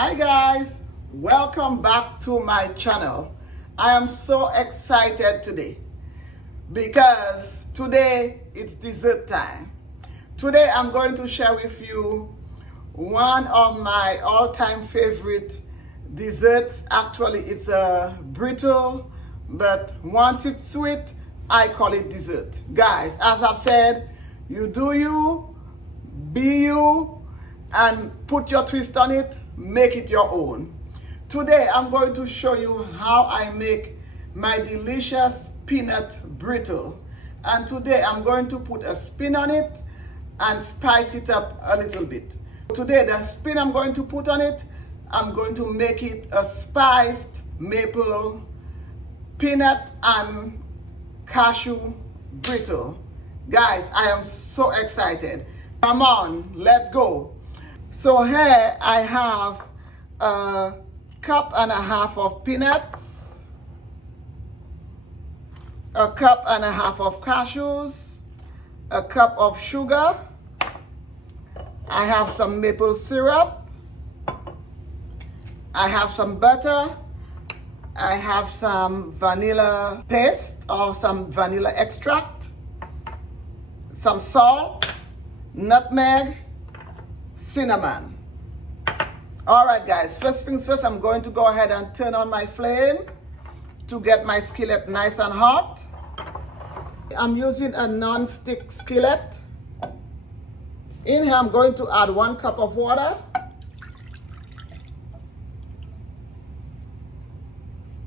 Hi guys, welcome back to my channel. I am so excited today because today it's dessert time. Today I'm going to share with you one of my all-time favorite desserts. Actually, it's a brittle, but once it's sweet, I call it dessert. Guys, as I've said, you do you, be you, and put your twist on it, make it your own. Today I'm going to show you how I make my delicious peanut brittle. And today I'm going to put a spin on it and spice it up a little bit. Today the spin I'm going to put on it, I'm going to make it a spiced maple peanut and cashew brittle. Guys, I am so excited. Come on, let's go. So here I have a cup and a half of peanuts, a cup and a half of cashews, a cup of sugar. I have some maple syrup. I have some butter. I have some vanilla paste or some vanilla extract, some salt, nutmeg, cinnamon. All right guys, first things first, I'm going to go ahead and turn on my flame to get my skillet nice and hot. I'm using a non-stick skillet. In here I'm going to add 1 cup of water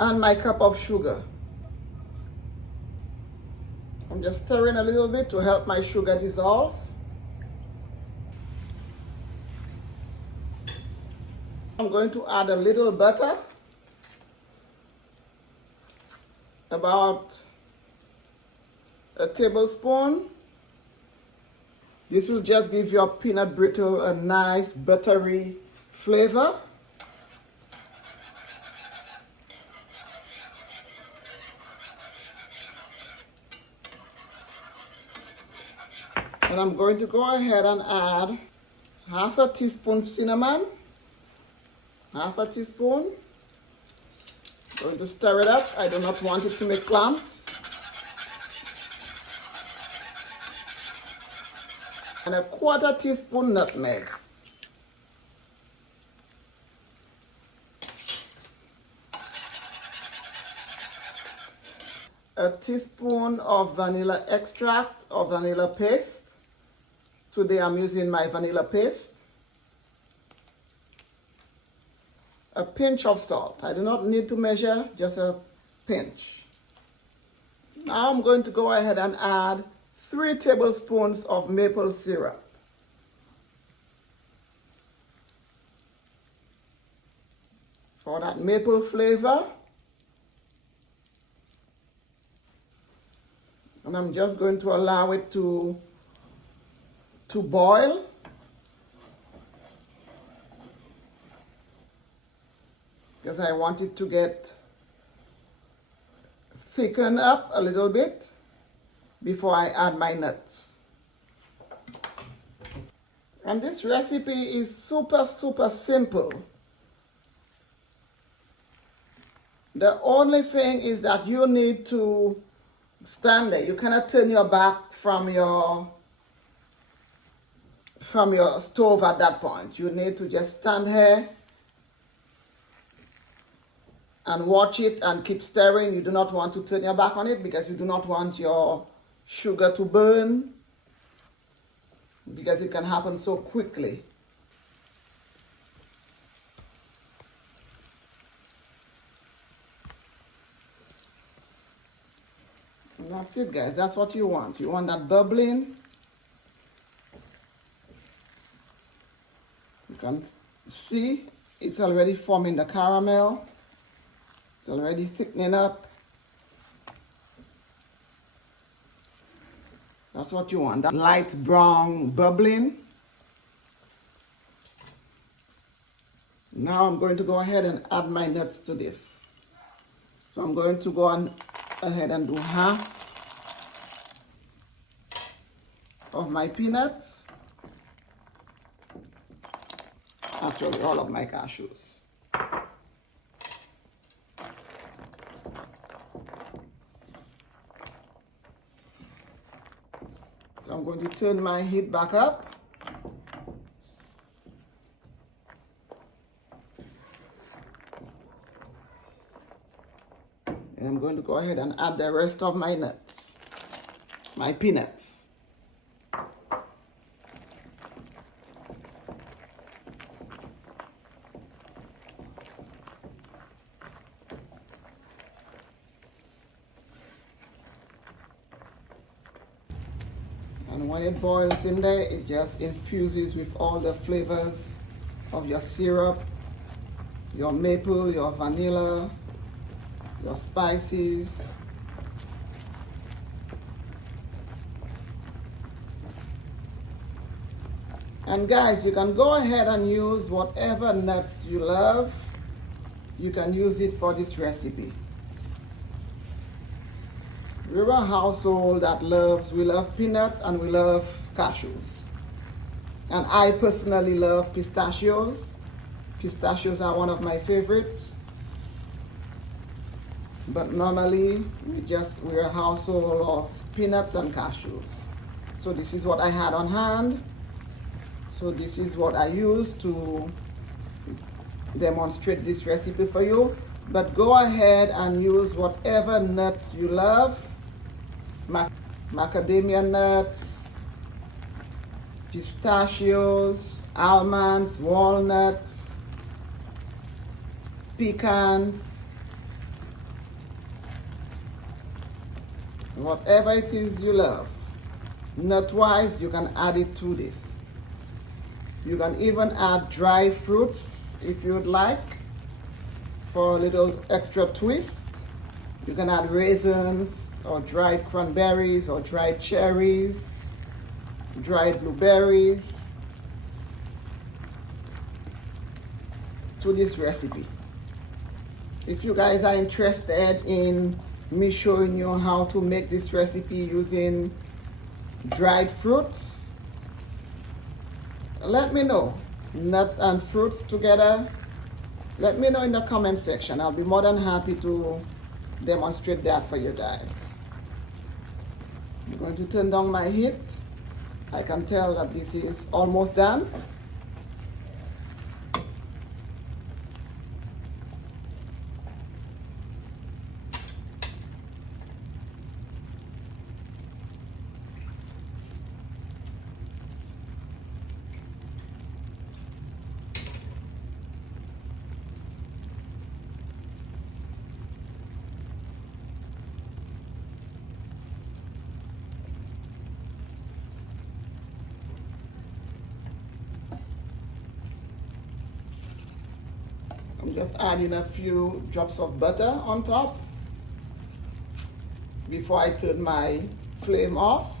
and my cup of sugar. I'm just stirring a little bit to help my sugar dissolve. I'm going to add a little butter, about a tablespoon. This will just give your peanut brittle a nice buttery flavor. And I'm going to go ahead and add half a teaspoon cinnamon. Half a teaspoon. Going to stir it up. I do not want it to make clumps. And a 1/4 teaspoon nutmeg. A teaspoon of vanilla extract or vanilla paste. Today I'm using my vanilla paste. A pinch of salt. I do not need to measure, just a pinch. Now I'm going to go ahead and add 3 tablespoons of maple syrup. For that maple flavor. And I'm just going to allow it to boil. Because I want it to get thickened up a little bit before I add my nuts. And this recipe is super simple. The only thing is that you need to stand there. You cannot turn your back from your stove at that point. You need to just stand here and watch it and keep stirring. You do not want to turn your back on it because you do not want your sugar to burn, because it can happen so quickly. And that's it guys, that's what you want. You want that bubbling. You can see it's already forming the caramel. It's already thickening up. That's what you want, that light brown bubbling. Now I'm going to go ahead and add my nuts to this. So I'm going to go ahead and do half of my peanuts Actually, all of my cashews. So I'm going to turn my heat back up. And I'm going to go ahead and add the rest of my nuts, my peanuts. And when it boils in there, it just infuses with all the flavors of your syrup, your maple, your vanilla, your spices. And guys, you can go ahead and use whatever nuts you love. You can use it for this recipe. We're a household that we love peanuts and we love cashews. And I personally love pistachios. Pistachios are one of my favorites. But normally, we're a household of peanuts and cashews. So this is what I had on hand. So this is what I used to demonstrate this recipe for you. But go ahead and use whatever nuts you love. Macadamia nuts, pistachios, almonds, walnuts, pecans, whatever it is you love. Nut-wise, you can add it to this. You can even add dry fruits if you would like for a little extra twist. You can add raisins or dried cranberries or dried cherries, dried blueberries to this recipe. If you guys are interested in me showing you how to make this recipe using dried fruits, let me know. Nuts and fruits together, let me know in the comment section. I'll be more than happy to demonstrate that for you guys. I'm going to turn down my heat. I can tell that this is almost done. I'm just adding a few drops of butter on top before I turn my flame off.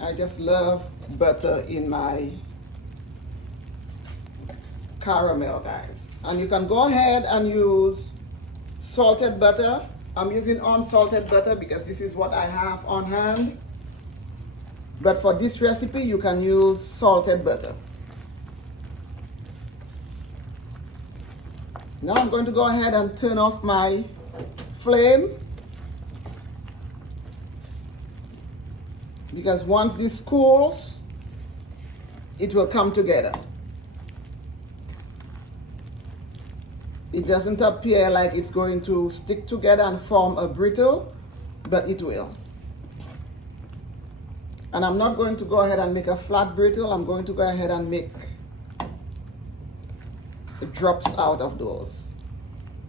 I just love butter in my caramel, guys. And you can go ahead and use salted butter. I'm using unsalted butter because this is what I have on hand. But for this recipe, you can use salted butter. Now I'm going to go ahead and turn off my flame, because once this cools, it will come together. It doesn't appear like it's going to stick together and form a brittle, but it will. And I'm not going to go ahead and make a flat brittle. I'm going to go ahead and make drops out of those.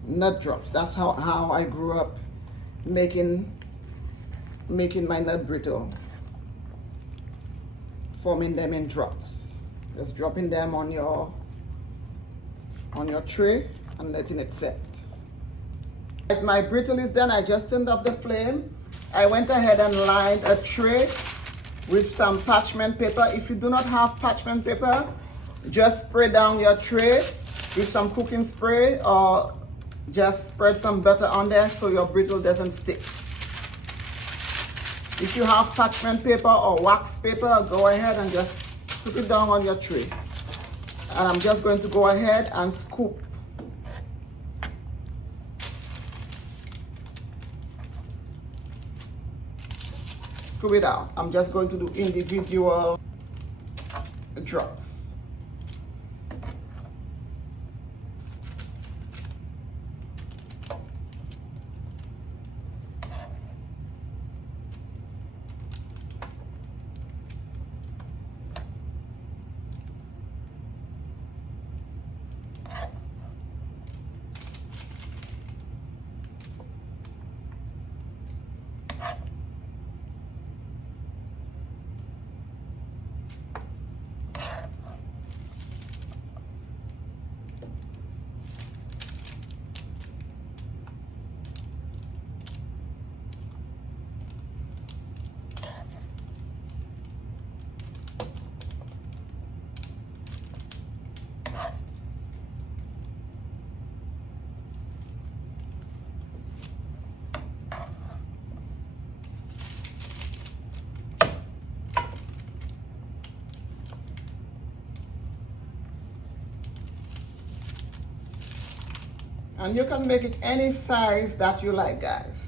Nut drops. That's how I grew up making my nut brittle. Forming them in drops. Just dropping them on your tray and letting it set. As my brittle is done, I just turned off the flame. I went ahead and lined a tray with some parchment paper. If you do not have parchment paper, just spray down your tray with some cooking spray, or just spread some butter on there so your brittle doesn't stick. If you have parchment paper or wax paper, go ahead and just Put it down on your tray. And I'm just going to go ahead and scoop. Scoop it out. I'm just going to do individual drops. And you can make it any size that you like, guys.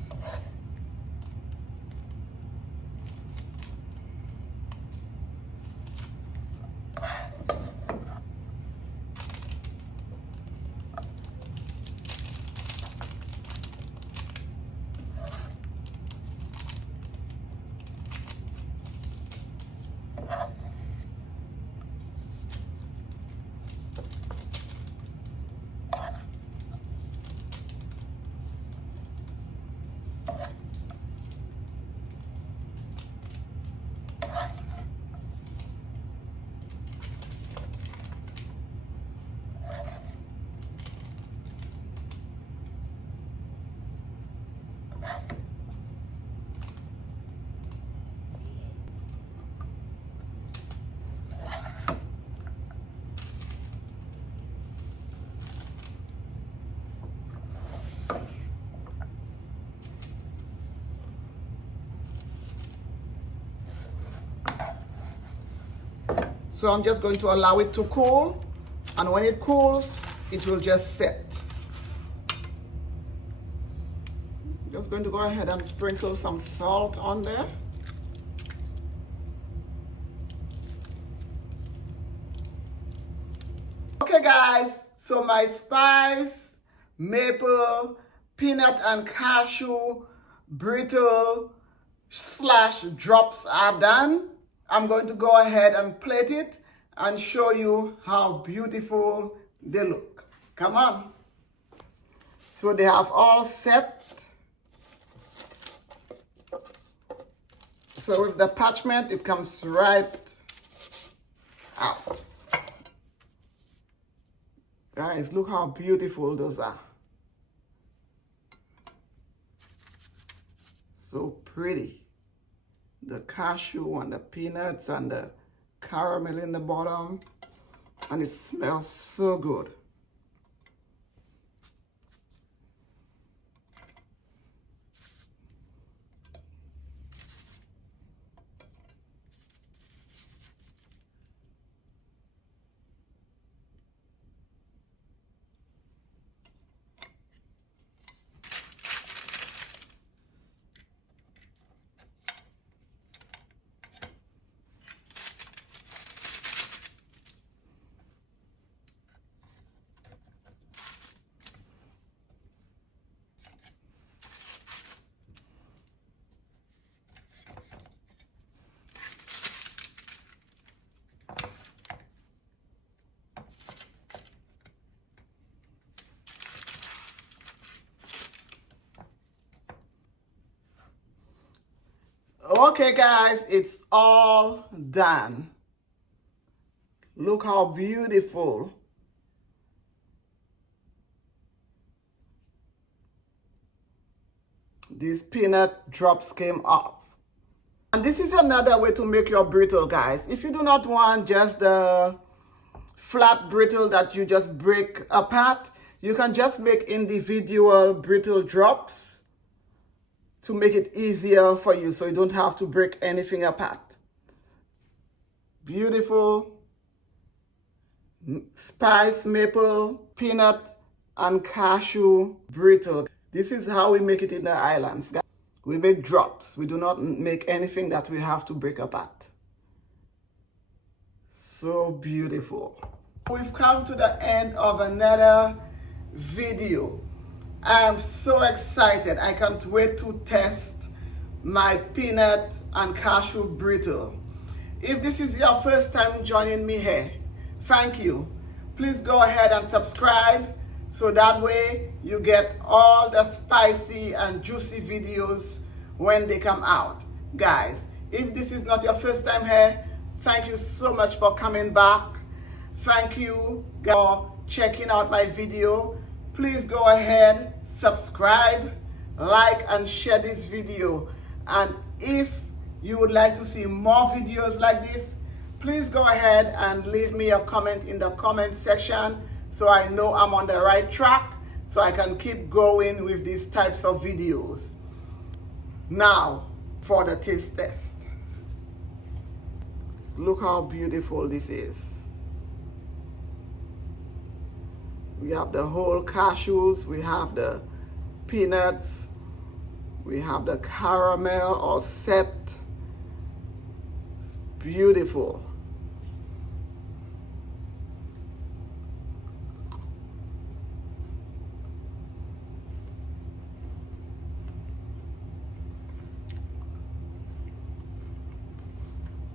So I'm just going to allow it to cool, and when it cools, it will just set. Just going to go ahead and sprinkle some salt on there. Okay guys, so my spice, maple, peanut and cashew, brittle / drops are done. I'm going to go ahead and plate it and show you how beautiful they look. Come on. So they have all set. So with the parchment, it comes right out. Guys, look how beautiful those are. So pretty. The cashew and the peanuts and the caramel in the bottom, and it smells so good. Okay guys, it's all done. Look how beautiful. These peanut drops came off. And this is another way to make your brittle, guys. If you do not want just the flat brittle that you just break apart, you can just make individual brittle drops to make it easier for you, so you don't have to break anything apart. Beautiful spice maple, peanut, and cashew brittle. This is how we make it in the islands. We make drops. We do not make anything that we have to break apart. So beautiful. We've come to the end of another video. I am so excited. I can't wait to test my peanut and cashew brittle. If this is your first time joining me here, thank you. Please go ahead and subscribe so that way you get all the spicy and juicy videos when they come out. Guys, if this is not your first time here, thank you so much for coming back. Thank you for checking out my video. Please go ahead, subscribe, like, and share this video. And if you would like to see more videos like this, please go ahead and leave me a comment in the comment section so I know I'm on the right track, so I can keep going with these types of videos. Now for the taste test. Look how beautiful this is. We have the whole cashews, we have the peanuts, we have the caramel all set. It's beautiful.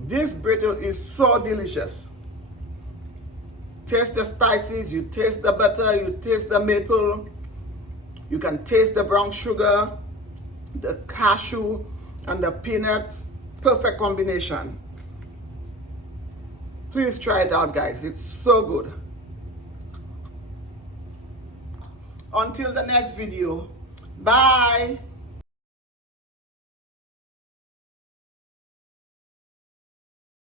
This brittle is so delicious. Taste the spices, you taste the butter, you taste the maple, you can taste the brown sugar, the cashew, and the peanuts. Perfect combination. Please try it out, guys. It's so good. Until the next video, bye.